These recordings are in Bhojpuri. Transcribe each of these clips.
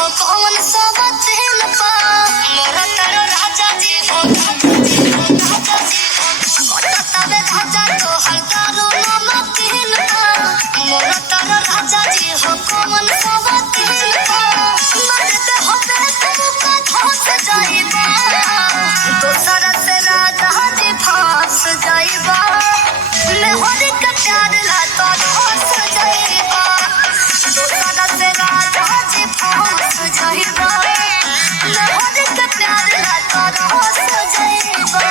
हो कौन सा बतिल पा मोरा तारो राजा जी हो राजा जी हो मोरा तबे राजा तो हर दारू नमक तिल पा मोरा तारो राजा जी हो कौन सा बतिल पा मरते हो तुमका धोस जाइबा दोसरा से राजा जी फांस जाइबा मैं होली का प्यार ला तो धोस जाइबा दोसरा से राजा जी फांस जाइबा मैं होली का प्यार ला तो धोस जाइबा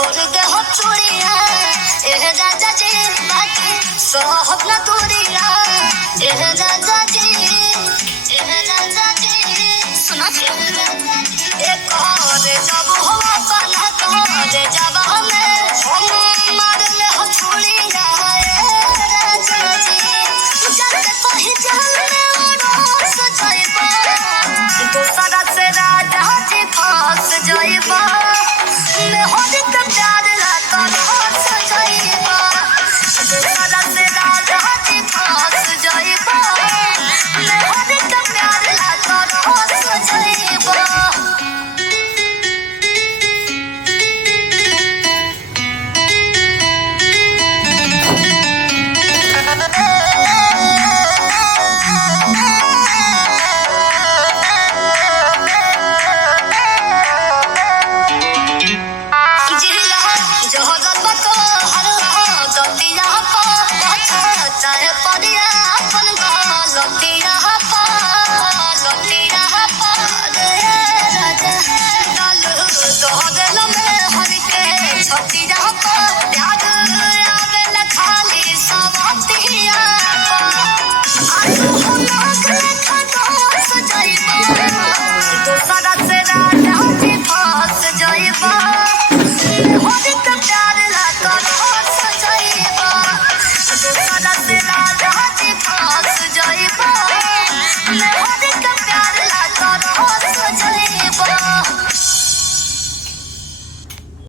चूड़िया एह राजा जी बाकी सोहब न दूरिया एह राजा जी सुना एक और जब हो अपना तोरे जब हमें हम मार ले हो चूड़िया एह राजा जी जब कहीं जल में उड़ो सजाइबा दोसरा से राजा जी फांस जाइबा मैं होली का प्यार ला तो धोस जाइबा दोसरा से राजा जी फांस जाइबा मैं होली का प्यार ला तो धोस जाइबा चाहे परिया अपन लौटिया रे राजा डालू दोहरल में हर के छतिया प्यार आवेला खाली सवाती